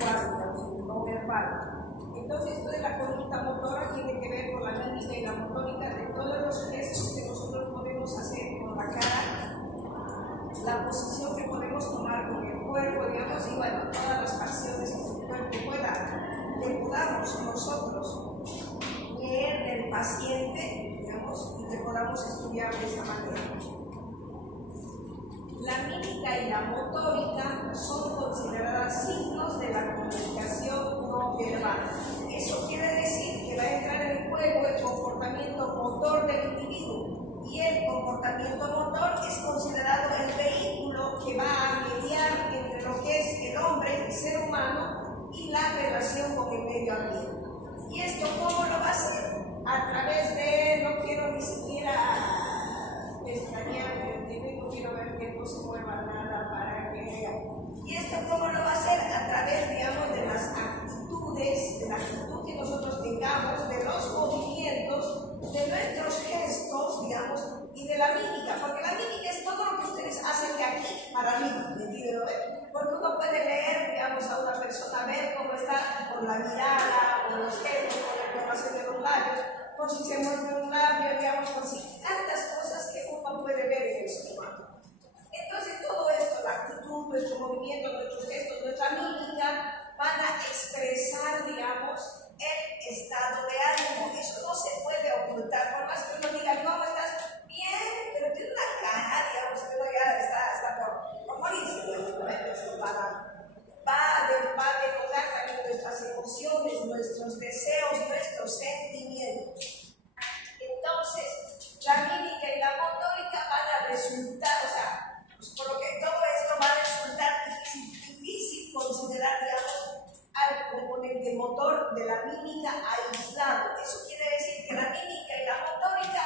gestual, no verbal. Entonces, esto de la conducta motora tiene que ver con la mímica y la motórica de todos los gestos que nosotros podemos hacer con la cara, la posición que podemos tomar con el cuerpo, digamos, y bueno, todas las facciones que su cuerpo pueda, que podamos nosotros leer del paciente, digamos, y que podamos estudiar de esa manera. La mímica y la motórica son consideradas signos de la comunicación no verbal. Eso quiere decir que va a entrar en juego el comportamiento motor del individuo, y el comportamiento motor es considerado el vehículo que va a mediar entre lo que es el hombre, el ser humano, y la relación con el medio ambiente. ¿Y esto cómo lo va a hacer? A través de, no quiero ni siquiera extrañar, no quiero ver que no se mueva nada para que vea. ¿Y esto cómo lo va a hacer? A través, digamos, de las actitudes, de la actitud que nosotros tengamos, de los movimientos, de nuestros gestos, digamos, y de la mímica, porque la mímica es todo lo que ustedes hacen de aquí para arriba, ¿me entienden? Porque uno puede leer, digamos, a una persona, ver cómo está con la mirada, con los gestos, con la información de los labios, con si se mueve un labio, digamos, con si tantas cosas que uno puede ver en el ser humano. Entonces, todo esto, la actitud, nuestro movimiento, nuestros gestos, nuestra mímica, van a expresar, digamos, el estado de ánimo. Eso no se puede ocultar, por más que uno diga, ¿cómo estás? Bien, pero tiene una cara, digamos, que uno ya está por morirse, ¿no? Entonces, va a denotar también nuestras emociones, nuestros deseos, nuestros sentimientos. Entonces, la mímica y la motórica van a resultar, o sea, por lo que todo esto va a resultar difícil considerar, digamos, al componente motor de la mímica aislado. Eso quiere decir que la mímica y la motórica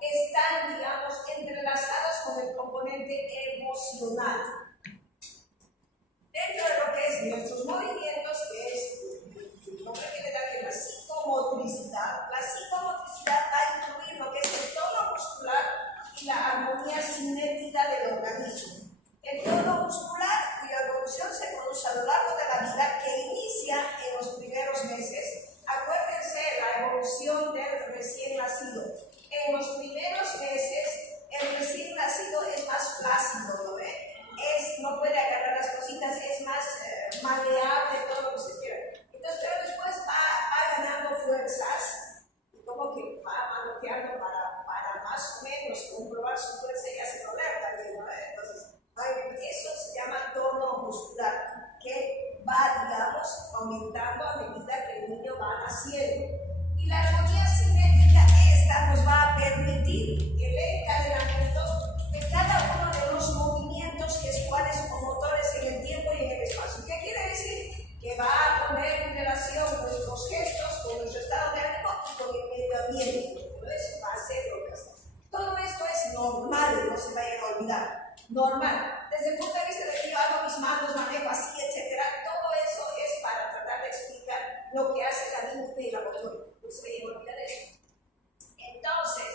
están, digamos, entrelazadas con el componente emocional. Dentro de lo que es nuestros movimientos, que es el nombre que le da que la psicomotricidad va a incluir lo que es el tono muscular y la armonía cinética del organismo. El tono muscular, cuya evolución se produce a lo largo de la vida, que inicia en los primeros meses. Acuérdense la evolución del recién nacido. En los primeros meses, el recién nacido es más flácido, ¿no ve? No puede agarrar las cositas, es más maleable, todo lo que se quiera. Entonces, pero después va ganando fuerzas, y como que va manoteando para más o menos comprobar su fuerza y hace doler también, ¿no? Entonces, eso se llama tono muscular, que va, digamos, aumentando a medida que el niño va naciendo. Y la armonía cinética, esta nos va a permitir el encadenamiento de cada uno de los movimientos gestuales o motores en el tiempo y en el espacio. ¿Qué quiere decir? Que va a poner en relación nuestros gestos con nuestro estado de ánimo y con el medio ambiente. Entonces va a ser lo que hace. Todo esto es normal, no se vayan a olvidar. Normal. Desde el punto de vista de que yo hago mis manos, manejo así, etc. Todo eso es para tratar de explicar lo que hace la mímica y la motórica. No se vayan a olvidar eso. Entonces,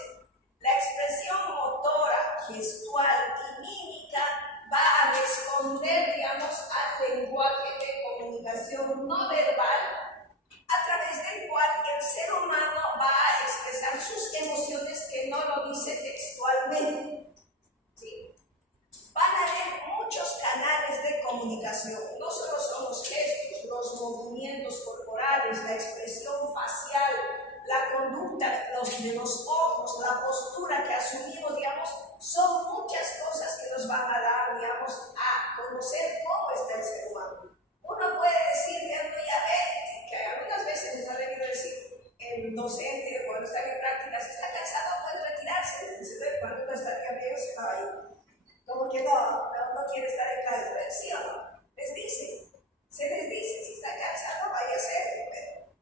la expresión motora, gestual y mímica va a responder, digamos, al lenguaje de comunicación no verbal, a través del cual el ser humano va a expresar sus emociones que no lo dice textualmente. ¿Sí? Van a haber muchos canales de comunicación. No solo son los gestos, los movimientos corporales, la expresión facial, la conducta de los ojos, la postura que asumimos, digamos, son muchas cosas que nos van a dar, digamos, a conocer cómo está el ser humano. Uno puede decir, ya ve, que algunas veces les ha venido a decir el docente cuando está en práctica, si está cansado puede retirarse, cuando uno está bien se va a ir. Como que no quiere estar en clase, ¿sí o no? Se les dice, si está cansado vaya a hacer,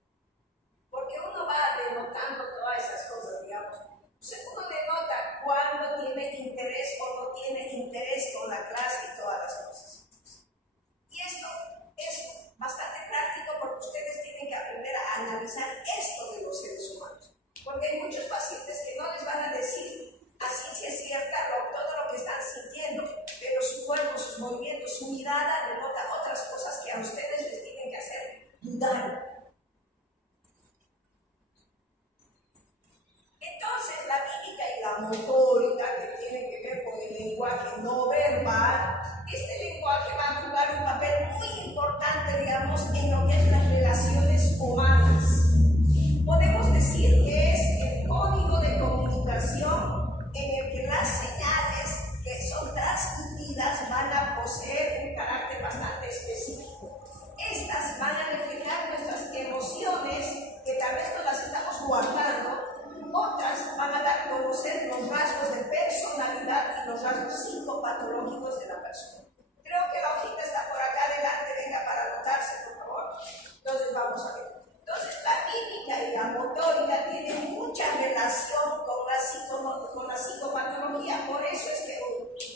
porque uno va denotando todas esas cosas, digamos. Uno denota dudar. Entonces, la mímica y la motórica, que tienen que ver con el lenguaje no verbal, este lenguaje va a jugar un papel muy importante, digamos, en lo que es las relaciones humanas. Podemos decir que es el código de comunicación en el que las señales que son transmitidas van a poseer un carácter bastante específico. Estas van a reflejar nuestras emociones, que tal vez no las estamos guardando. Otras van a dar a conocer los rasgos de personalidad y los rasgos psicopatológicos de la persona. Creo que la hojita está por acá adelante, venga para anotarse, por favor. Entonces vamos a ver. Entonces la mímica y la motórica tienen mucha relación con la psicopatología. Por eso es que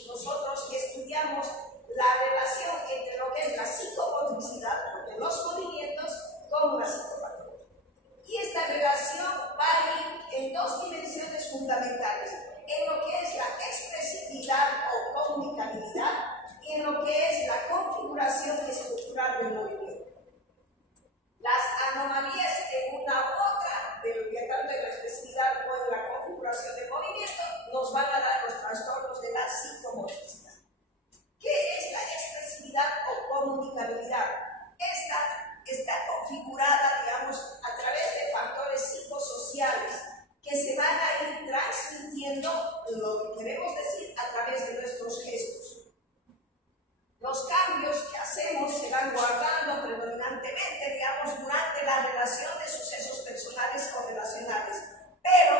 nosotros estudiamos la relación entre lo que es la psicomotricidad, de los movimientos, con la psicopatología. Y esta relación va a ir en dos dimensiones fundamentales, en lo que es la expresividad o comunicabilidad y en lo que es la configuración estructural del movimiento. Las anomalías en una u otra, tanto en la expresividad o en la configuración del movimiento, nos van a dar los trastornos de la psicomotricidad. ¿Qué es la expresividad o comunicabilidad? Esta está configurada, digamos, a través de factores psicosociales que se van a ir transmitiendo lo que queremos decir a través de nuestros gestos. Los cambios que hacemos se van guardando predominantemente, digamos, durante la relación de sucesos personales o relacionales, pero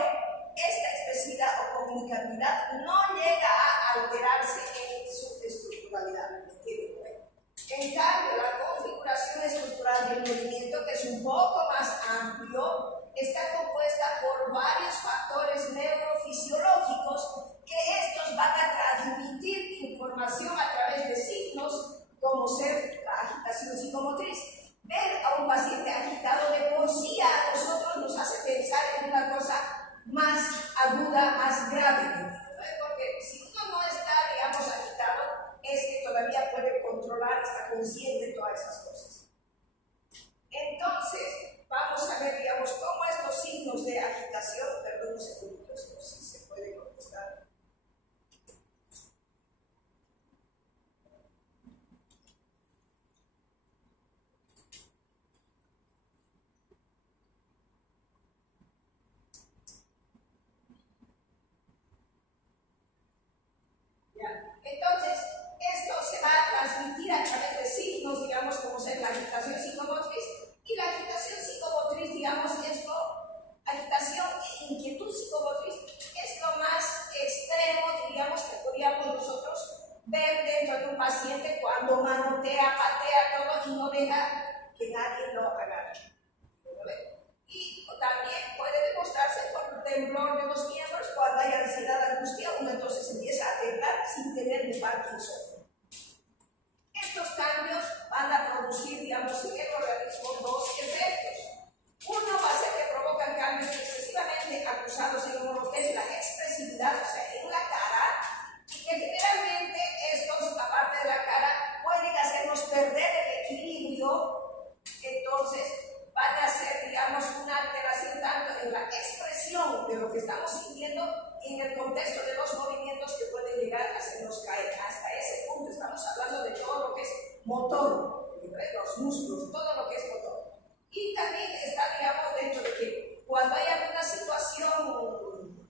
esta expresividad o comunicabilidad no llega a alterarse en su estructuralidad. En cambio, la configuración estructural del movimiento, que es un poco más amplio, está compuesta por varios factores neurofisiológicos que estos van a transmitir información a través de signos como ser la agitación psicomotriz. Ver a un paciente agitado de por sí a nosotros nos hace pensar en una cosa más aguda, más grave. Porque si uno no está, digamos, agitado, es que todavía puede controlar, está consciente de todas esas cosas. Entonces, vamos a ver, digamos, cómo estos signos de agitación, perdón un segundito, esto sí se puede contestar. Entonces, esto se va a transmitir a través de signos, digamos, como ser la agitación psicomotriz. Y la agitación psicomotriz, digamos, agitación e inquietud psicomotriz es lo más extremo, digamos, que podríamos nosotros ver dentro de un paciente cuando manotea, patea todo y no deja que nadie lo agarre. Y también puede demostrarse por temblor de los miembros. Cuando hay ansiedad, angustia, uno entonces empieza a temblar sin tener de Parkinson. Estos cambios van a producir, digamos, en el organismo dos efectos. Uno va a ser que provocan cambios excesivamente acusados en lo que es la expresividad, o sea, en la cara, y que generalmente estos, aparte de la cara, pueden hacernos perder el equilibrio. Entonces, van a hacer, digamos, una alteración tanto en la expresión de lo que estamos sintiendo y en el contexto de los movimientos que pueden llegar a hacernos caer. Hasta ese punto estamos hablando de todo lo que es motor, los músculos, todo lo que es motor. Y también está, digamos, dentro de que cuando hay alguna situación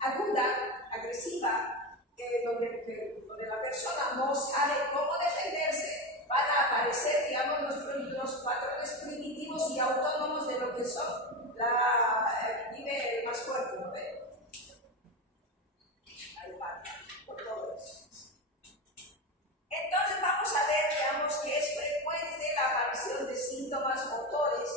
aguda, agresiva, donde la persona no sabe cómo defenderse, van a aparecer, digamos, los patrones primitivos y autónomos de lo que son el nivel más fuerte, ¿no ve? Ahí va, por todo eso. Entonces vamos a ver, digamos, que es frecuente la aparición de síntomas motores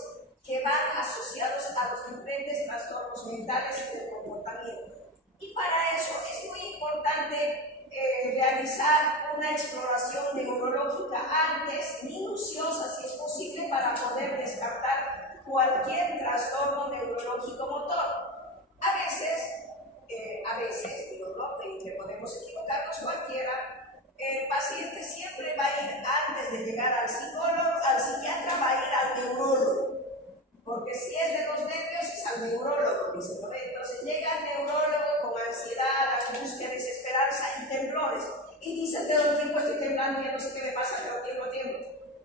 que van asociados a los diferentes trastornos mentales del comportamiento. Y para eso es muy importante realizar una exploración neurológica antes, minuciosa si es posible, para poder descartar cualquier trastorno neurológico motor. A veces, digo, no, que podemos equivocarnos cualquiera, el paciente siempre va a ir, antes de llegar al psicólogo, al psiquiatra, va a ir al hablando, ya no sé qué me pasa, pero tiempo.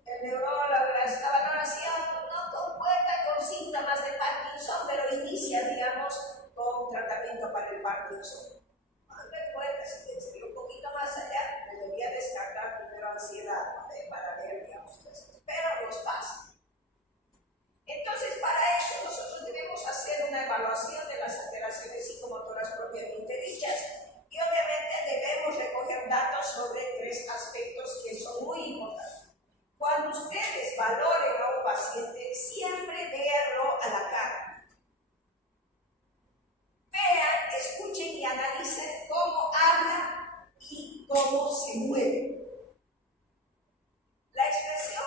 El neurólogo, la valoración no concuerda con síntomas de Parkinson, pero inicia, digamos, con tratamiento para el Parkinson. No recuerda, si quieres ir un poquito más allá, debería descartar primero ansiedad, para ver, digamos, pero nos pasa. Entonces, para eso nosotros debemos hacer una evaluación de las alteraciones psicomotoras propiamente dichas y obviamente debemos recoger datos sobre 3 aspectos que son muy importantes. Cuando ustedes valoren a un paciente, siempre véanlo a la cara. Vean, escuchen y analicen cómo habla y cómo se mueve. La expresión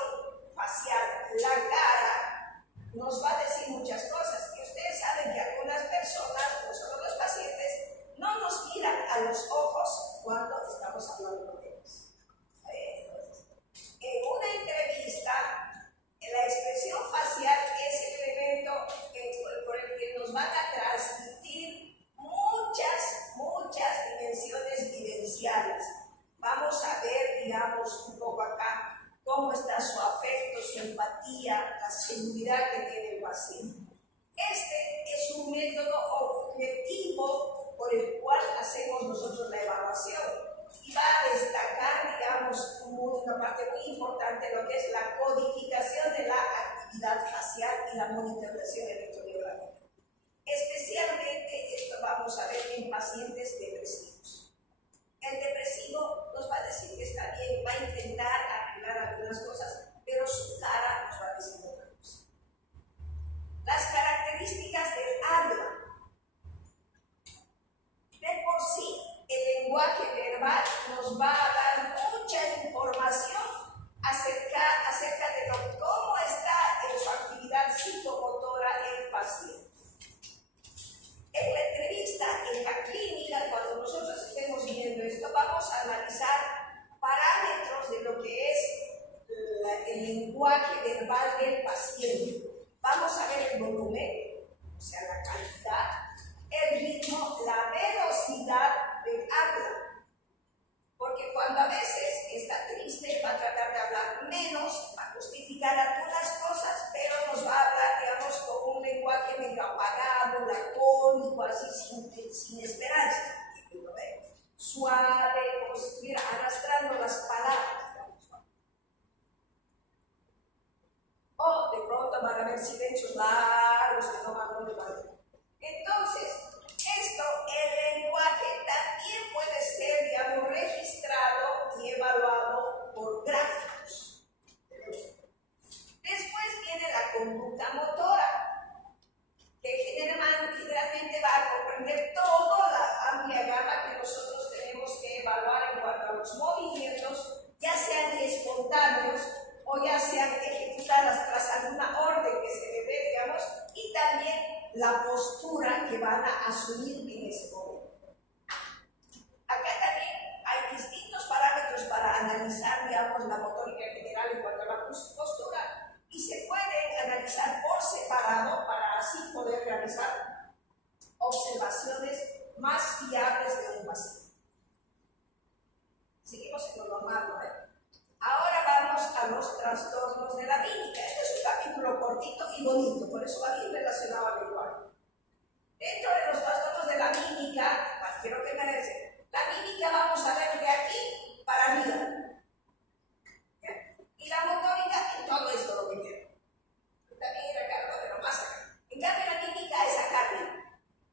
facial, la cara, nos va a decir muchas cosas. Y ustedes saben que algunas personas, no solo los pacientes, no nos miran a los ojos cuando estamos hablando con ellos. En una entrevista, la expresión facial es el elemento por el que nos van a transmitir muchas dimensiones vivenciales. Vamos a ver, digamos, un poco acá cómo está su afecto, su empatía, la seguridad que tiene el paciente. Este es un método objetivo por el cual hacemos nosotros la evaluación y va a destacar, digamos, una parte muy importante, lo que es la codificación de la actividad facial y la monitorización electromiográfica. Especialmente esto vamos a ver en pacientes depresivos. El depresivo nos va a decir que está bien, va a intentar arreglar algunas cosas, pero su cara nos va a decir otra cosa. Las características del habla. De por sí, el lenguaje verbal nos va a dar mucha información acerca de cómo está en su actividad psicomotora el paciente. En la entrevista, en la clínica, cuando nosotros estemos viendo esto, vamos a analizar parámetros de lo que es el lenguaje verbal del paciente. Vamos a ver el volumen, o sea, la calidad, el ritmo, la velocidad del habla. Porque cuando a veces está triste, va a tratar de hablar menos, va a justificar algunas cosas, pero nos va a hablar, digamos, con un lenguaje medio apagado, lacónico, así sin esperanza. Suave, como si estuviera arrastrando las palabras. O de pronto van a haber silencios largos que no van a ver. Entonces, el lenguaje también puede ser, digamos, registrado y evaluado por gráficos. Después viene la conducta motora, que generalmente va a comprender toda la amplia gama que nosotros tenemos que evaluar en cuanto a los movimientos, ya sean espontáneos o ya sean ejecutadas tras alguna orden que se le dé, digamos, y también la postura que van a asumir en ese momento. Acá también hay distintos parámetros para analizar, digamos, la motórica general en cuanto a la postura y se puede analizar por separado para así poder realizar observaciones más fiables de un paciente. Seguimos en lo normal, ¿no? Ahora vamos a los trastornos de la mímica. Este es un capítulo cortito y bonito, por eso va bien relacionado al lenguaje. Dentro de los trastornos de la mímica, quiero que me dicen, la mímica vamos a ver de aquí para arriba. Y la motórica en todo esto lo que quiero. También acá, pero más acá. En cambio, la mímica es acá arriba.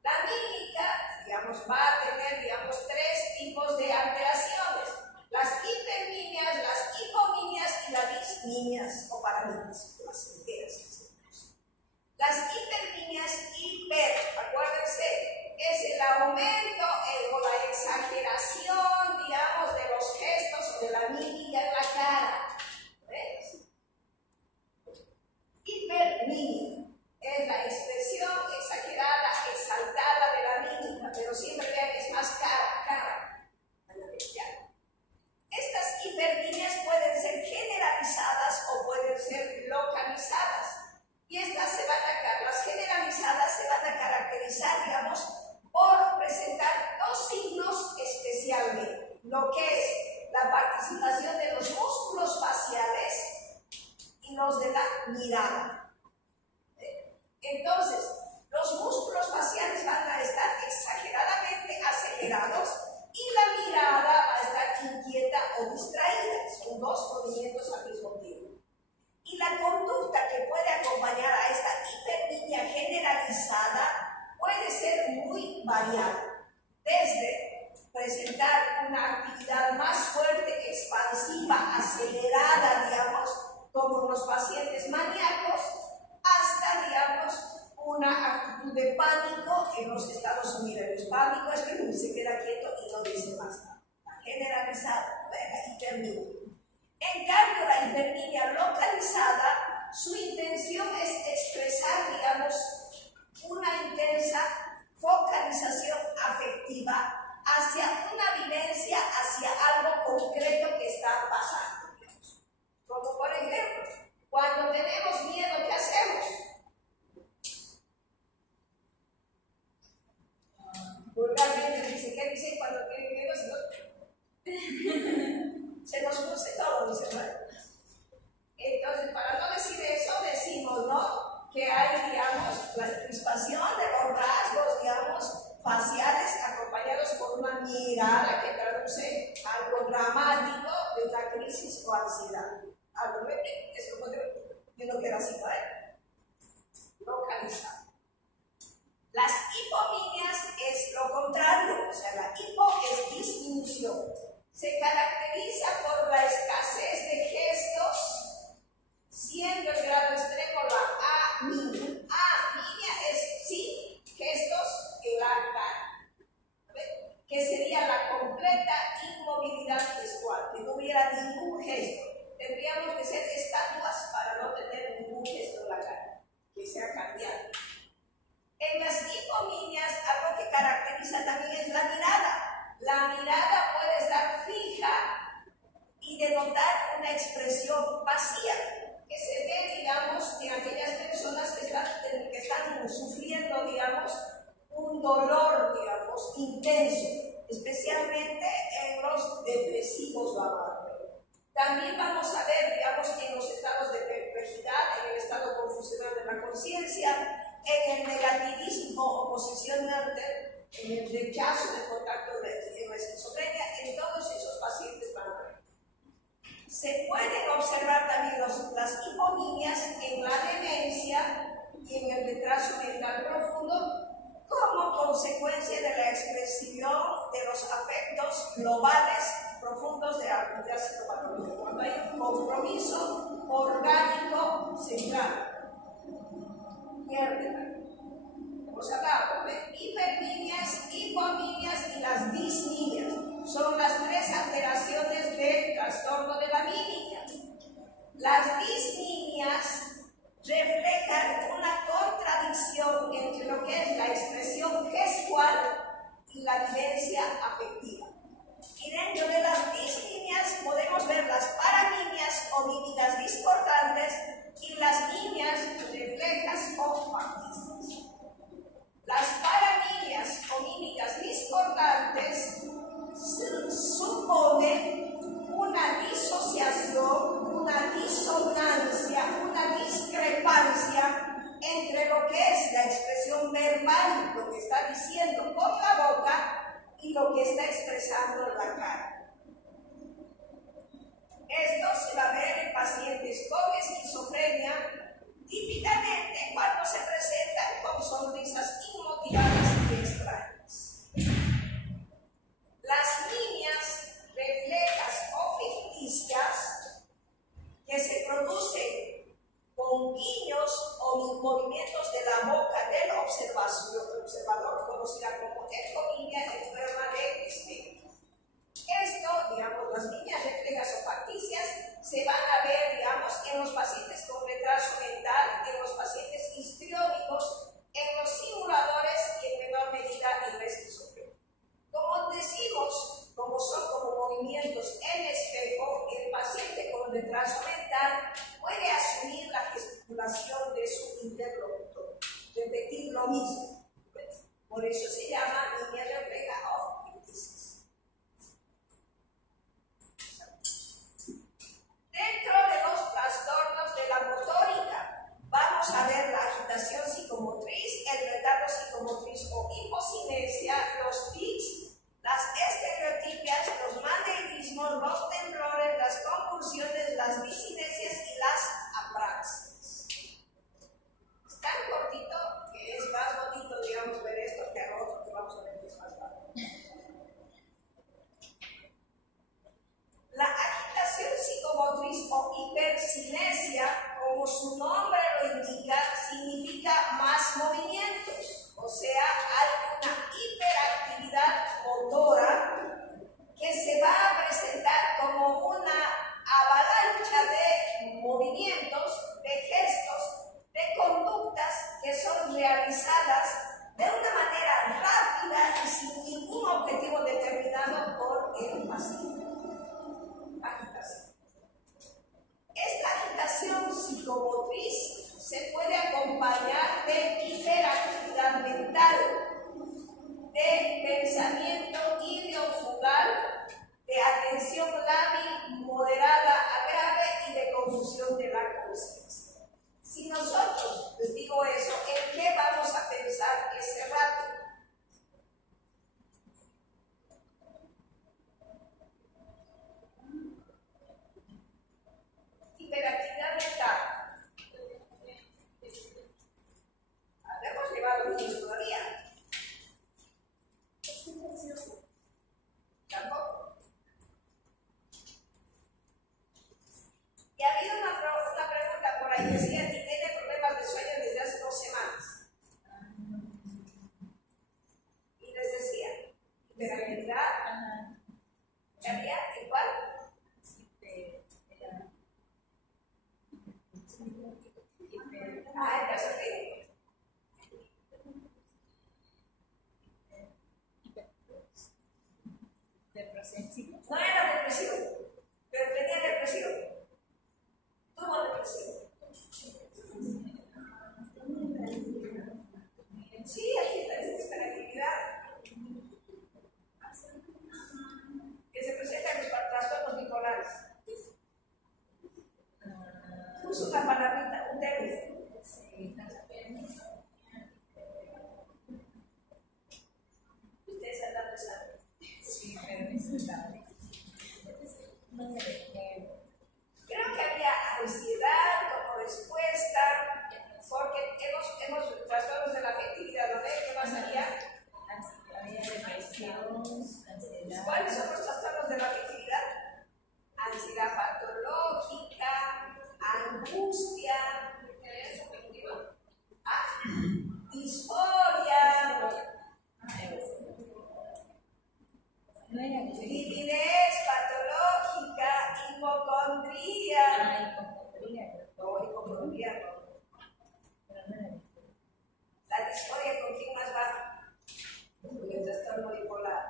La mímica, digamos, va a tener, digamos, 3 tipos de alteraciones. Las hipermimias, las hipomimias y las dismimias o paramimias, las enteras. Las hipermimias, acuérdense, es el aumento o la exageración, digamos, de los gestos o de la mímica en la cara. ¿Ves? Hipermimia es la expresión exagerada, exaltada de la mímica, pero siempre vean que es más cara. Estas hipermimias pueden ser generalizadas o pueden ser localizadas. Y las generalizadas se van a caracterizar, digamos, por presentar 2 signos especialmente. Lo que es la participación de los mirada. Entonces, los músculos faciales van a estar exageradamente acelerados y la mirada va a estar inquieta o distraída. Son dos movimientos al mismo tiempo. Y la conducta que puede acompañar a esta hipermimia generalizada puede ser muy variada. Desde presentar una actividad más fuerte, expansiva, acelerada, digamos, como los pacientes maníacos, hasta, digamos, una actitud de pánico en los Estados Unidos. El pánico es que uno se queda quieto y no dice más nada. Generalizada, la hipermimia. En cambio, la hipermimia localizada, su intención es expresar, digamos, una intensa focalización afectiva hacia una vivencia, hacia algo concreto que está pasando. Digamos. Como por ejemplo, cuando tenemos miedo, ¿qué hacemos? Vulgarmente dice, ¿qué dice cuando tiene miedo? Se nos puse todo, dice, ¿no? Entonces, para no decir eso, decimos, ¿no? Que hay, digamos, la crispación de los rasgos, digamos, faciales, acompañados por una mirada que traduce algo dramático de una crisis o ansiedad. Algo que eso no queda así, ¿no? Localizado. Las hipomimias es lo contrario, o sea, la hipo es disminución. Se caracteriza por la escasez de gestos, siendo el grado extremo la aminia. Aminia es sí, gestos en la cara, que sería la completa inmovilidad gestual, que no hubiera ningún gesto. Tendríamos que ser estatuas para no tener ningún gesto en la cara, que sea cambiado. En las hipomimias, algo que caracteriza también es la mirada. La mirada puede estar fija y denotar una expresión vacía, que se ve, digamos, en aquellas personas que están sufriendo, digamos, un dolor, digamos, intenso, especialmente en los depresivos, También vamos a ver, digamos, en los estados de perplejidad, en el estado confusional de la conciencia, en el negativismo oposicionante, en el rechazo de contacto en la esquizofrenia, en todos esos pacientes van a ver. Se pueden observar también las hipomimias en la demencia y en el retraso mental profundo como consecuencia de la expresión de los afectos globales profundos de actividad psicopatológica, cuando hay un compromiso orgánico central. Hemos hablado de hipermimias, hipomimias y las dismimias. Son las tres alteraciones del trastorno de la mímica. Las dismimias reflejan una contradicción entre lo que es la expresión gestual y la vivencia afectiva. Y dentro de las dismimias podemos ver las paramimias o mímicas discordantes y las mimias reflejas o facticias. Las paramimias o mímicas discordantes suponen una disociación, una disonancia, una discrepancia entre lo que es la expresión verbal, lo que está diciendo con la boca, y lo que está expresando en la cara. Esto se va a ver en pacientes con esquizofrenia, típicamente cuando se presentan con sonrisas inmotivadas y extrañas. Las líneas reflejas o ficticias que se producen con guiños o movimientos de la boca del observador, conocida como ecomimia en forma de espejo. Esto, digamos, las líneas reflejas o facticias se van a ver, digamos, en los pacientes con retraso mental, en los pacientes histriónicos, en los simuladores y en menor medida en la esquizofrenia. Como decimos, como son como movimientos en espejo, el paciente con retraso mental puede asumir la gesticulación de su interlocutor, repetir lo mismo. Por eso se llama línea refleja o ficticias. Dentro de los trastornos de la motórica, psicomotriz se puede acompañar de hiperactividad mental, de pensamiento ideofugal, de atención lábil moderada a grave y de confusión de la conciencia. Si nosotros les digo eso, ¿en qué vamos a pensar ese rato? Hiperactividad mental. Hemos llevado niños todavía. Tampoco. Y ha habido una pregunta por ahí, decía que tiene problemas de sueño desde hace 2 semanas. Y les decía, hiperactividad, ¿qué había? ¿Igual? Entonces te no era depresión, pero tenía depresión. Tuvo depresión. Sí, aquí está esa hiperactividad que se presenta en los trastornos bipolares. Uso una palabrita, un término. Ustedes andan pensando. Sí, pero creo que había ansiedad como respuesta, porque hemos trastornos de la afectividad, ¿no? ¿Qué más había? Había depresión, ansiedad. ¿Cuáles son los trastornos de la afectividad? Ansiedad patológica, angustia, disforia, timidez patológica, hipocondría. No, hipocondría no. La disforia, ¿con quién más va? Con el trastorno bipolar.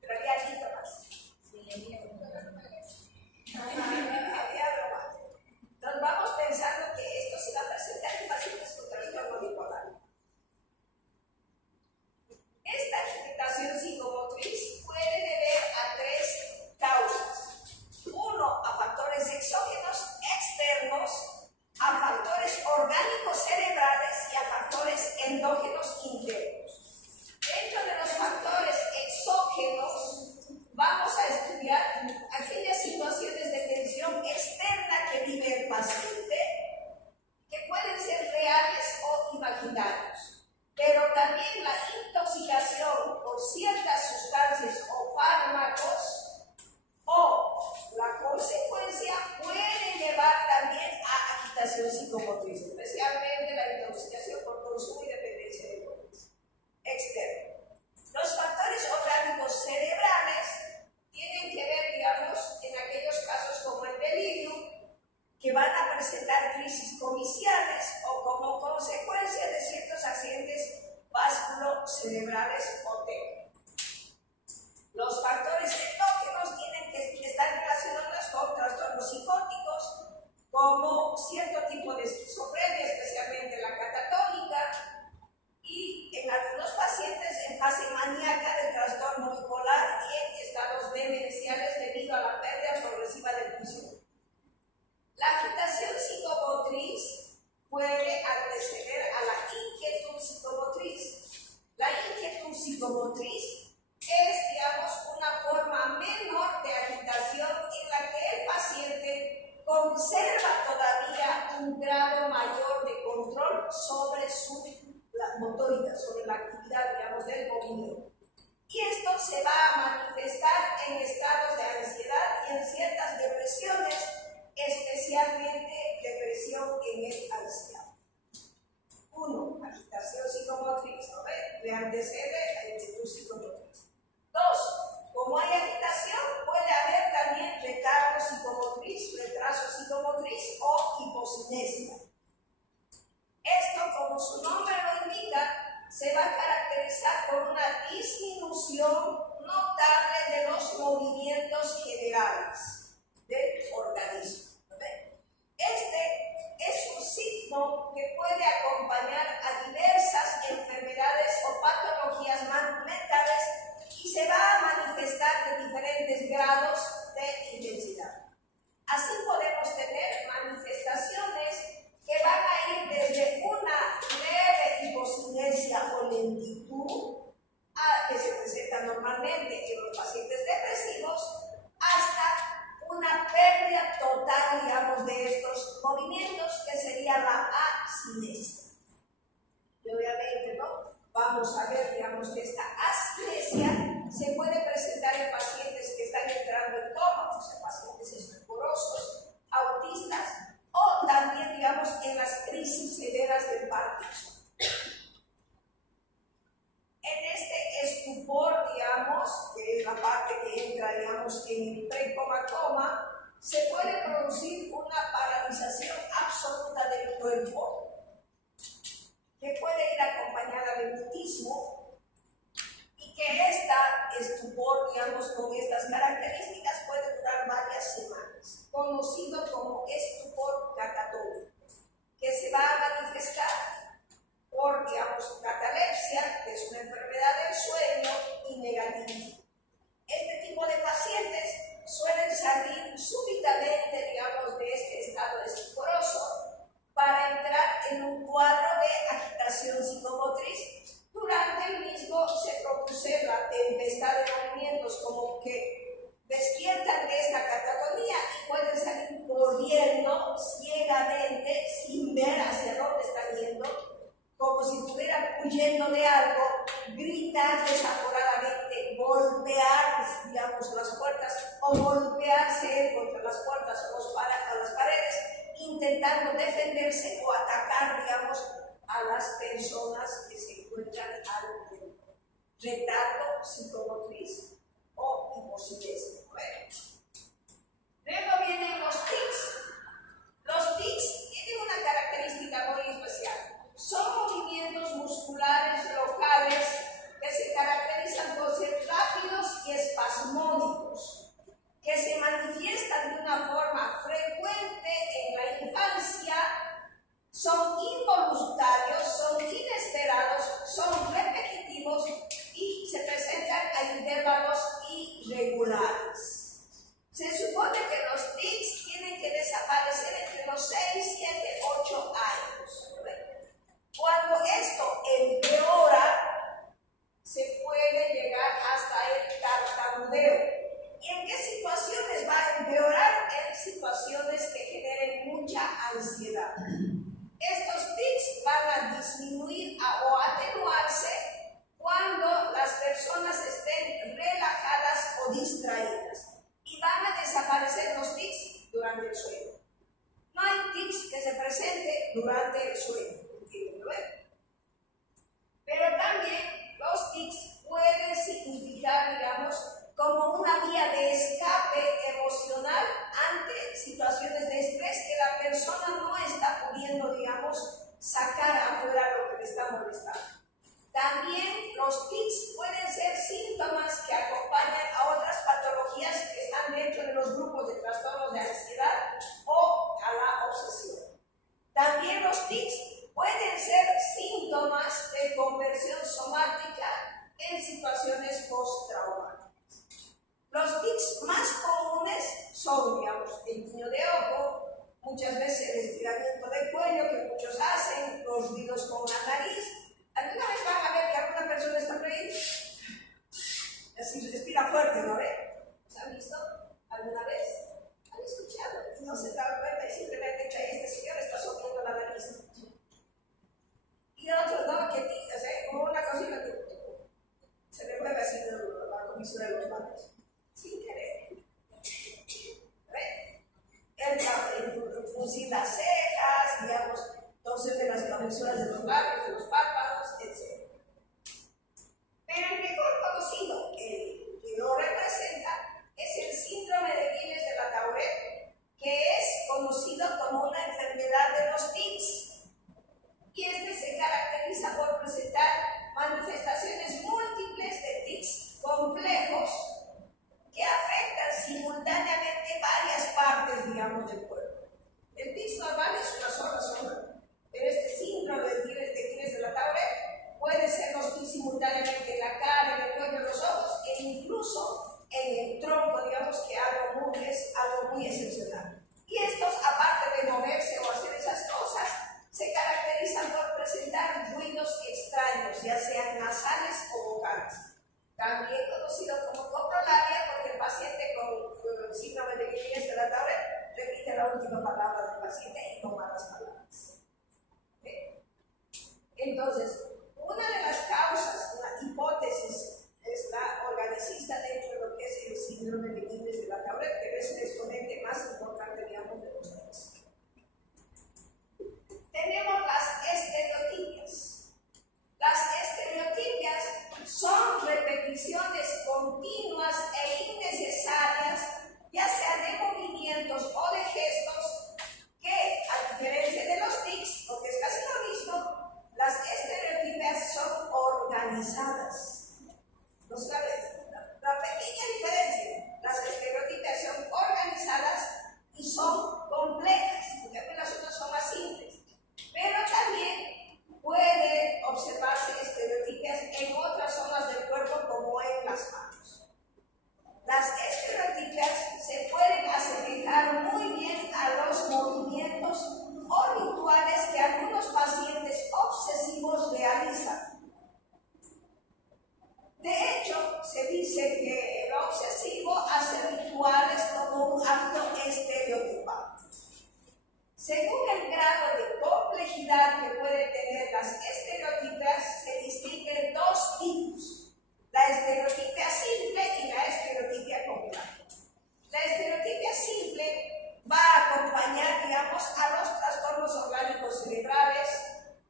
Pero había síntomas. Había bromas. Entonces vamos pensando que esto se va a presentar en pacientes con trastorno bipolar. Esta agitación psicomotriz puede deber a 3 causas. 1, a factores exógenos externos, a factores orgánicos cerebrales y a factores endógenos internos. Dentro de los factores exógenos vamos a estudiar aquellas situaciones de tensión externa que vive el paciente, que pueden ser reales o imaginarios, pero también la intoxicación por ciertas sustancias o fármacos o la consecuencia puede llevar también a agitación psicomotriz, especialmente la intoxicación por consumo y dependencia de drogas. Externo. Los factores orgánicos cerebrales tienen que ver, digamos, en aquellos casos como el delirio, que van a presentar crisis comiciales o como consecuencia de ciertos accidentes vasculocerebrales o técnicos. Los factores endógenos tienen que estar relacionados con trastornos psicóticos, como cierto tipo de esquizofrenia, especialmente la catatónica, y en algunos pacientes en fase maníaca del trastorno bipolar y en estados demenciales debido a la pérdida progresiva del juicio. La agitación psicomotriz puede anteceder a la inquietud psicomotriz. La inquietud psicomotriz es, digamos, una forma menor de agitación en la que el paciente conserva todavía un grado mayor de control sobre su motórica, sobre la actividad, digamos, del movimiento. Y esto se va a manifestar en estados de ansiedad y en ciertas depresiones, especialmente depresión en el anciano. 1. Agitación psicomotriz, ¿no ve? Le antecede la inquietud psicomotriz. 2. Como hay agitación, puede haber también retardo psicomotriz, retraso psicomotriz o hipocinesia. Esto, como su nombre lo indica, se va a caracterizar por una disminución notable de los movimientos generales del organismo. movimientos, que sería la asinesia. Y obviamente, ¿no? Vamos a ver, digamos, que esta asinesia se puede presentar en pacientes que están entrando en coma, o sea, pacientes estuporosos, autistas, o también, digamos, en las crisis severas del Parkinson. En este estupor, digamos, que es la parte que entra, digamos, en el pre-coma-coma, se puede producir una paralización absoluta del cuerpo, que puede ir acompañada de mutismo, y que esta estupor, digamos, con estas características puede durar varias semanas, conocido como estupor catatónico, que se va a manifestar por, digamos, catalepsia, que es una enfermedad del sueño, y negativismo. Este tipo de pacientes suelen salir súbitamente, digamos, de este estado estuporoso para entrar en un cuadro de agitación psicomotriz. Durante el mismo se produce la tempestad de movimientos, como que despiertan de esta catatonía y pueden salir corriendo ciegamente, sin ver hacia dónde están yendo, como si estuvieran huyendo de algo, gritar desaforadamente, golpear, digamos, las puertas, o golpearse contra las puertas o las paredes, intentando defenderse o atacar, digamos, a las personas que se encuentran al retardo psicomotriz o hipocinesia. Bueno. Luego vienen los tics. Los tics tienen una característica muy especial. Son movimientos musculares locales que se caracterizan por ser rápidos y espasmódicos, que se manifiestan de una forma frecuente en la infancia, son involuntarios, son inesperados, son repetitivos y se presentan a intervalos irregulares. Se supone que los tics tienen que desaparecer entre los 6, 7, 8 años. Cuando esto empeora, se puede llegar hasta el tartamudeo. ¿Y en qué situaciones va a empeorar? En situaciones que generen mucha ansiedad. Estos tics van a disminuir o atenuarse cuando las personas estén relajadas o distraídas. Y van a desaparecer los tics durante el sueño. No hay tics que se presente durante el sueño. Pero también los tics pueden significar, digamos, como una vía de escape emocional ante situaciones de estrés que la persona no está pudiendo, digamos, sacar afuera lo que le está molestando. También los tics pueden ser síntomas que acompañan a otras patologías que están dentro de los grupos de trastornos de ansiedad o a la obsesión. También los tics pueden ser síntomas de conversión somática en situaciones postraumáticas. Los tics más comunes son, digamos, el guiño de ojo, muchas veces el estiramiento de cuello que muchos hacen, los ruidos con la nariz. ¿Alguna vez van a ver que alguna persona está reír? Así respira fuerte, ¿no ve? ¿Se han visto alguna vez? ¿Han escuchado? Y no se dan cuenta y simplemente que este señor está soplando la nariz. Y otros, ¿no? Que como una cosita que se le mueve así la comisura de los manos, sin querer. El fruncir las cejas, digamos, entonces de las comisuras de los labios, de los párpados, etc. Pero el mejor conocido, el que lo representa, es el síndrome de Guillain de la Tourette, que es conocido como una enfermedad de los tics. Y este se caracteriza por presentar manifestaciones múltiples de tics complejos que afectan simultáneamente varias partes, digamos, del cuerpo. El tic normal es una sola zona, pero este síndrome de Guillain de la Tourette puede ser los tics simultáneamente en la cara, en el cuello, en los ojos e incluso en el tronco, digamos que es algo muy excepcional. Y estos, aparte de moverse o hacer esas cosas, se caracterizan por presentar ruidos extraños, ya sean nasales o vocales. También conocido como coprolalia, porque el paciente con síndrome de Guillain de la Tourette repite la última palabra del paciente Entonces, una de las causas, una hipótesis, es la organicista dentro de lo que es el síndrome de Guillain-Barré de la Tourette, pero es el exponente más importante, digamos, de los tres. Tenemos las estereotipias. Las estereotipias son repeticiones continuas e innecesarias, ya sea de movimientos o de gestos, que, a diferencia de los tics, porque es casi lo mismo, las estereotipias son organizadas. ¿No sabes? La pequeña diferencia, las estereotipias son organizadas y son complejas, porque las otras son más simples. Pero también puede observarse estereotipias en otras zonas del cuerpo, como en las manos. Las estereotipias se pueden asemejar muy bien a los movimientos o rituales que algunos pacientes obsesivos realizan. De hecho, se dice que el obsesivo hace rituales como un acto estereotipado. Según el grado de complejidad que pueden tener las estereotipias, se distinguen dos tipos: la estereotipia simple y la estereotipia compleja. La estereotipia simple va a acompañar, digamos, a los trastornos orgánicos cerebrales,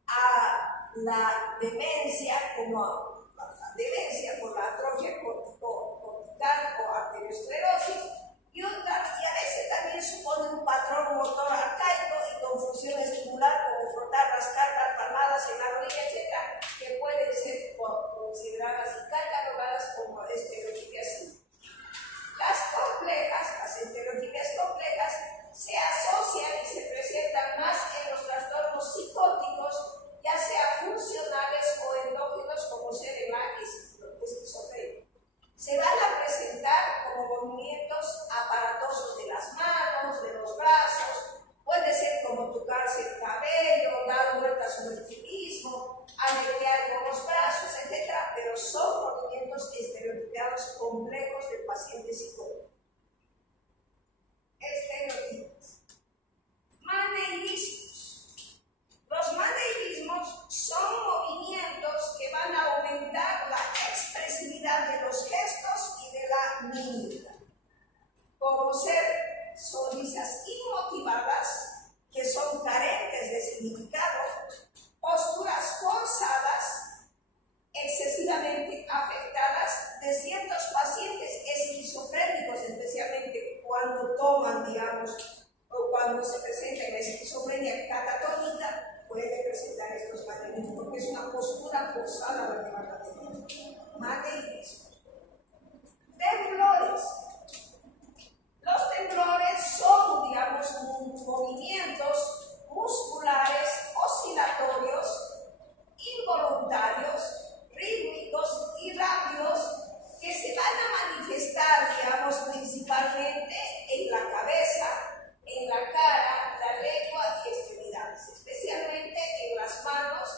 a la demencia, como la demencia por la atrofia cortical o arteriosclerosis, y a veces también supone un patrón motor arcaico y confusión estimular, como frotar las cargas palmadas en la rodilla, etc., que pueden ser consideradas y catalogadas como estereotipias simples. Las estereotipias complejas, se asocian y se presentan más en los trastornos psicóticos, ya sea funcionales o endógenos, como ser en la esquizofrenia. Se van a presentar como movimientos aparatosos de las manos, de los brazos, puede ser como tocarse el cabello, dar vueltas sobre el sí mismo, aletear con los brazos, etc., pero son movimientos estereotipados complejos del paciente psicótico. Estereotipos. Maneirismos. Los maneirismos son movimientos que van a aumentar la expresividad de los gestos y de la mímica, como ser sonrisas inmotivadas, que son carentes de significado, posturas forzadas, excesivamente afectadas de ciertos pacientes esquizofrénicos, especialmente cuando toman, digamos, o cuando se presenta en la esquizofrenia catatónica, puede presentar estos maneirismos, porque es una postura forzada la que van a tener. Maneirismos. Temblores. Los temblores son, digamos, movimientos musculares oscilatorios, involuntarios, rítmicos y rápidos que se van a manifestar, digamos, principalmente en la cabeza, en la cara, la lengua y extremidades, especialmente en las manos,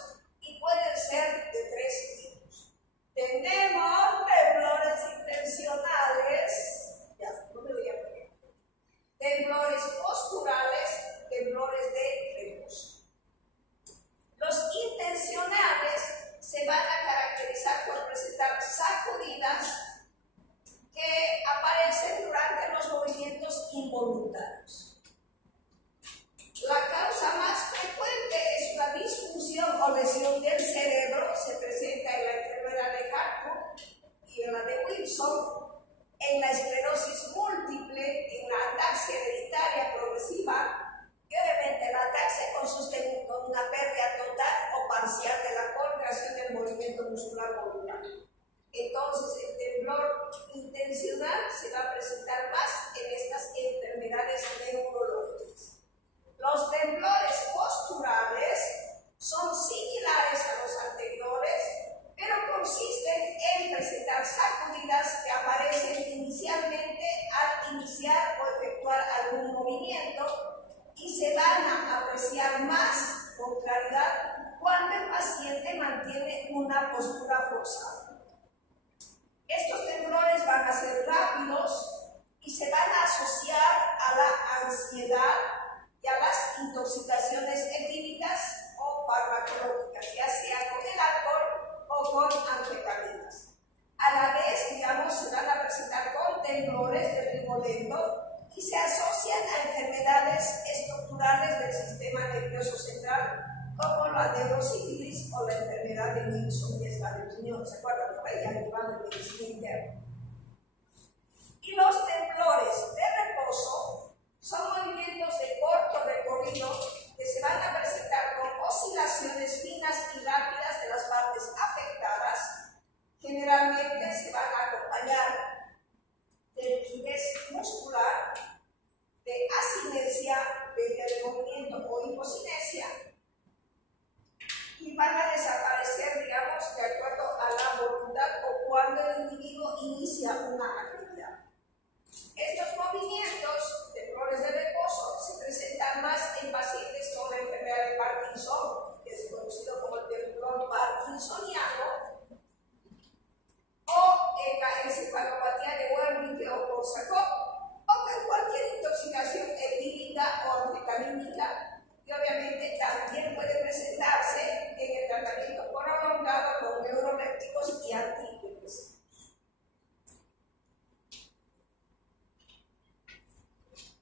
y pueden ser de tres tipos. Tenemos temblores intencionales, ya, no me voy a pegar, temblores posturales, temblores de reposo. Los intencionales se van a caracterizar por presentar sacudidas que aparecen durante los movimientos involuntarios. La causa más frecuente es una disfunción o lesión del cerebro, se presenta en la enfermedad de Hartford y en la de Wilson, en la esclerosis múltiple, en la ataxia hereditaria progresiva, y obviamente la ataxia consiste con una pérdida total o parcial de la coordinación del movimiento muscular voluntario. Entonces, el temblor intencional se va a presentar más en estas enfermedades neurológicas. Los temblores posturales son similares a los anteriores, pero consisten en presentar sacudidas que aparecen inicialmente al iniciar o efectuar algún movimiento y se van a apreciar más con claridad cuando el paciente mantiene una postura forzada. Estos temblores van a ser rápidos y se van a asociar a la ansiedad y a las intoxicaciones etílicas o farmacológicas, ya sea sistema nervioso central, como la neurosífilis o la enfermedad de Wilson, que es la del riñón. ¿Se acuerdan? Por ahí arriba de medicina interna. Y los temblores de reposo son movimientos de corto recorrido que se van a presentar con oscilaciones finas y rápidas de las partes afectadas. Generalmente se van a acompañar de rigidez muscular, de asinesia, pérdida de movimiento o hipocinesia, y van a desaparecer, digamos, de acuerdo a la voluntad o cuando el individuo inicia una actividad. Estos movimientos, temblores de reposo, se presentan más en pacientes con la enfermedad de Parkinson, que es conocido como el temblor parkinsoniano, o en la encefalopatía de Wernicke o Korsakoff, o con cualquier intoxicación etílica o anfetamínica, y obviamente también puede presentarse en el tratamiento prolongado con neurolépticos y antidepresivos.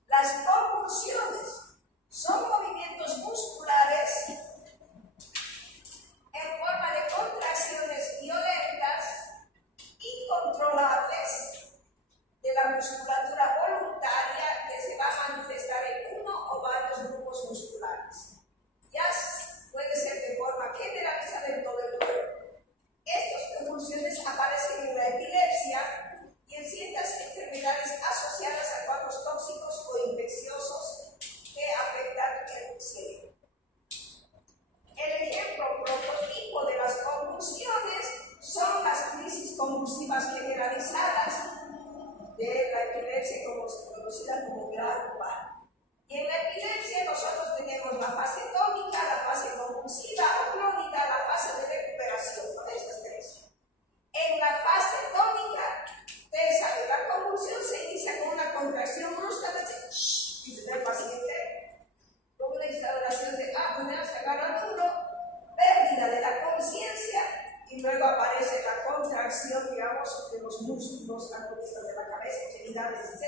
Las convulsiones son movimientos musculares en forma de contracciones violentas, incontrolables, de la musculatura voluntaria que se va a manifestar en uno o varios grupos musculares. Ya puede ser de forma generalizada en todo el cuerpo. Estas convulsiones aparecen en la epilepsia y en ciertas enfermedades asociadas a cuadros tóxicos o infecciosos que afectan el cerebro. El ejemplo prototipo de las convulsiones son las crisis convulsivas generalizadas de la epilepsia conocida como grado par. Y en la epilepsia nosotros tenemos la fase tónica, la fase convulsiva o clónica, la fase de recuperación, con estas tres. En la fase tónica, ustedes saben, la convulsión se inicia con una contracción brusca, dice el paciente, con una instauración de apnea, se agarra duro, pérdida de la conciencia, y luego aparece la contracción, digamos, de los músculos anatomistas de la cabeza, extremidades, etc.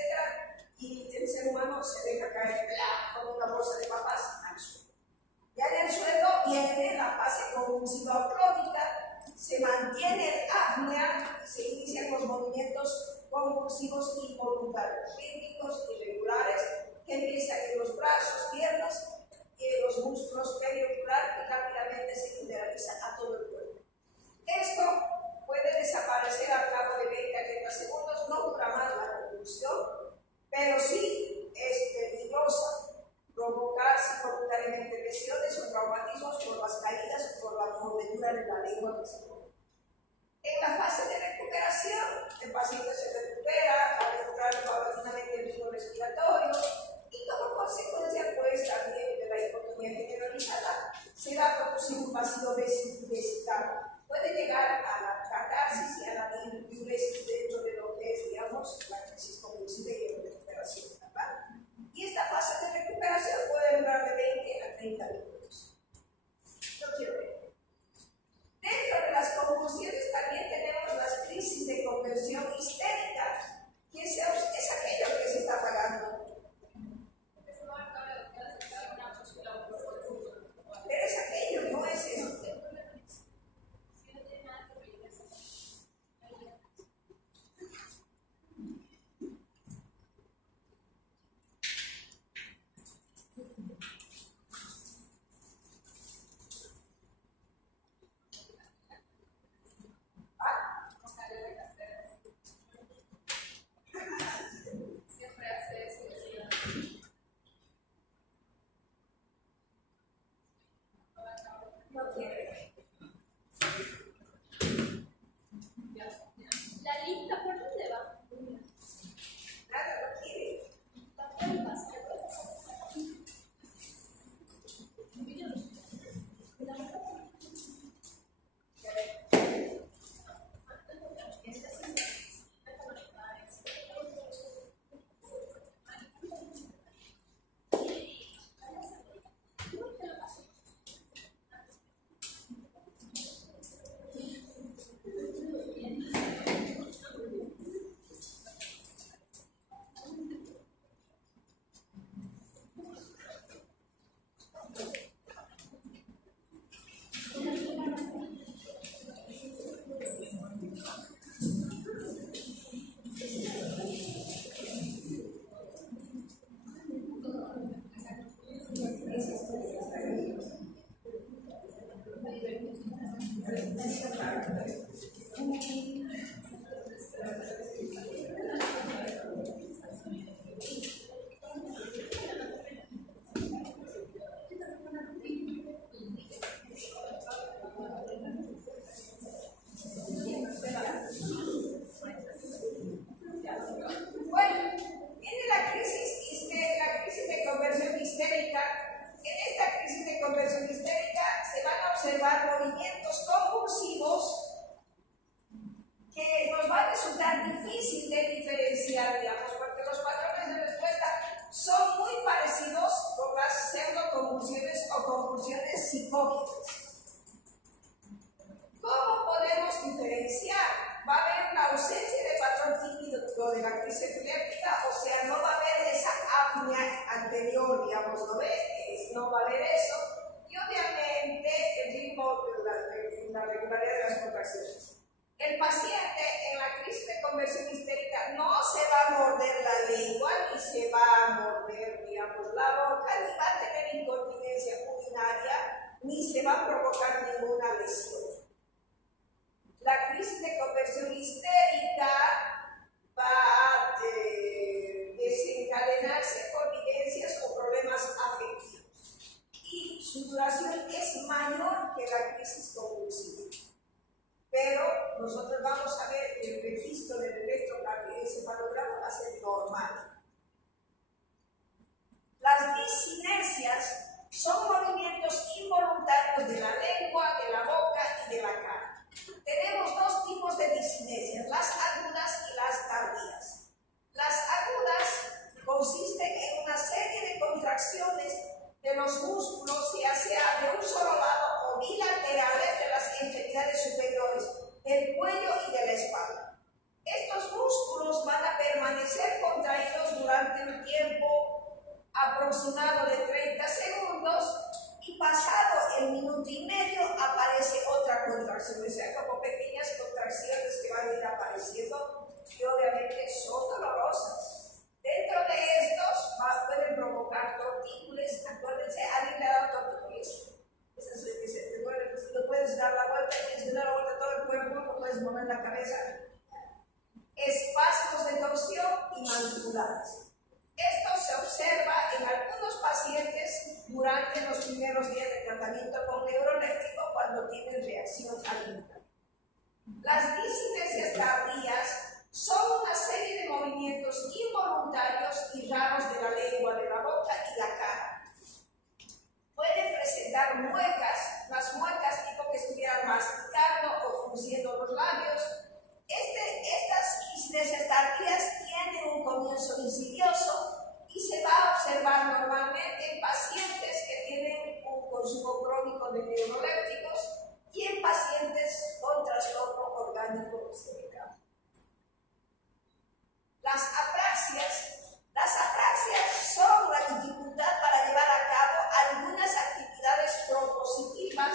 Y el ser humano se deja caer como una bolsa de papas al suelo. Ya en el suelo viene la fase convulsiva o crónica, se mantiene el apnea y se inician los movimientos convulsivos involuntarios, rítmicos, irregulares, que empiezan en los brazos, piernas y en los músculos periocular y rápidamente se generaliza a todo el cuerpo. Esto puede desaparecer al cabo de 20 a 30 segundos, no dura más la convulsión, pero sí es peligrosa provocar simultáneamente lesiones o traumatismos por las caídas o por la mordedura de la lengua que se pone. En la fase de recuperación, el paciente se recupera, va recuperando paulatinamente el ritmo respiratorio y como consecuencia, pues también de la hipotonía generalizada, se va a producir un vacío vesical. Puede llegar a la catarsis y a la diuresis dentro de lo que es, digamos, la crisis convulsiva y la recuperación, ¿verdad? Y esta fase de recuperación puede durar de 20 a 30 minutos. Yo quiero ver. Dentro de la observar movimientos convulsivos que nos va a resultar difícil de diferenciar, digamos, porque los patrones de respuesta son muy parecidos con las pseudoconvulsiones o convulsiones psicóticas. ¿Cómo podemos diferenciar? Va a haber una ausencia de patrón típico de la crisis epiléptica, o sea, no va a haber esa apnea anterior, digamos, no va a haber eso, y obviamente el ritmo, la regularidad de las contracciones. El paciente en la crisis de conversión histérica no se va a morder la lengua, ni se va a morder, digamos, la boca, ni va a tener incontinencia urinaria, ni se va a provocar ninguna lesión. La crisis de conversión histérica va a desencadenarse por vivencias o problemas afectivos y su duración es mayor que la crisis convulsiva. Pero nosotros vamos a ver que el registro del electroencefalograma va a ser normal. Las discinesias son movimientos involuntarios de la lengua, de la boca y de la cara. Tenemos dos tipos de discinesias, las agudas y las tardías. Las agudas consisten en una serie de contracciones de los músculos, ya sea de un solo lado o bilaterales de las extremidades superiores, del cuello y de la espalda. Estos músculos van a permanecer contraídos durante un tiempo aproximado de 30 segundos y pasado el minuto y medio aparece otra contracción, o sea, como pequeñas contracciones que van a ir apareciendo y obviamente son dolorosas. Dentro de estos pueden provocar tortícolis. Acuérdense, alguien le ha dado tortícolis. No puedes dar la vuelta, tienes que dar la vuelta a todo el cuerpo, no puedes mover la cabeza. Espasmos de torsión y mandibulares. Esto se observa en algunos pacientes durante los primeros días de tratamiento con neuroléptico cuando tienen reacción alérgica. Las discinesias tardías son una serie de movimientos involuntarios y raros de la lengua, de la boca y la cara. Pueden presentar muecas, las muecas tipo que estuvieran masticando o frunciendo los labios. Estas discinesias tardías tienen un comienzo insidioso y se va a observar normalmente en pacientes que tienen un consumo crónico de neurolépticos y en pacientes con trastorno orgánico cerebral. Las apraxias son la dificultad para llevar a cabo algunas actividades propositivas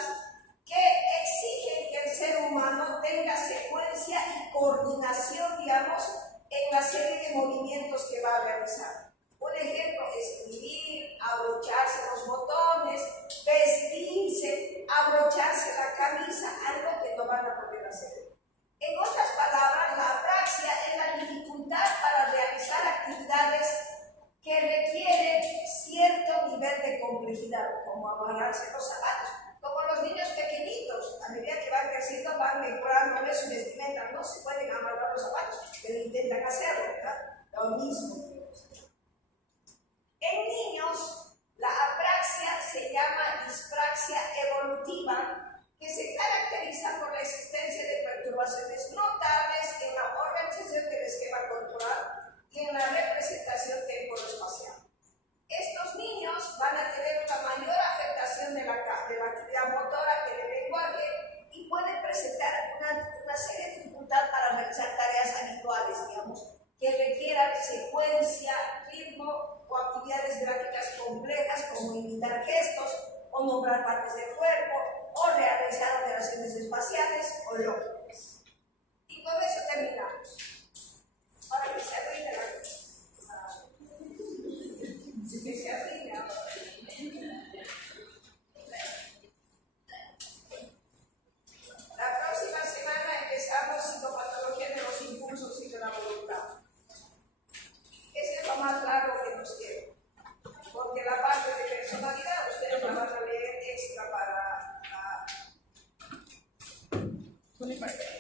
que exigen que el ser humano tenga secuencia y coordinación, digamos, en la serie de movimientos que va a realizar. Un ejemplo, escribir, abrocharse los botones, vestirse, abrocharse la camisa, algo que no van a poder hacer. En otras palabras, la apraxia es la dificultad para realizar actividades que requieren cierto nivel de complejidad, como amarrarse los zapatos, como los niños pequeñitos, a medida que van creciendo van mejorando su vestimenta, no se pueden amarrar los zapatos, pero intentan hacerlo, ¿verdad? Lo mismo. En niños, la apraxia se llama dispraxia evolutiva, que se caracteriza por la existencia de perturbaciones notables en la organización del esquema corporal y en la representación temporoespacial. Estos niños van a tener una mayor afectación de la actividad motora que del lenguaje y pueden presentar una seria dificultad para realizar tareas habituales, digamos, que requieran secuencia, ritmo o actividades gráficas complejas como imitar gestos o nombrar partes del cuerpo o realizar operaciones espaciales o lógicas. Y con eso terminamos. Ahora que se abrinde que se abrinde ahora. La próxima semana empezamos psicopatología de los impulsos y de la voluntad. Ese es lo más largo que nos queda, porque la parte de personalidad ustedes la van a leer extra para la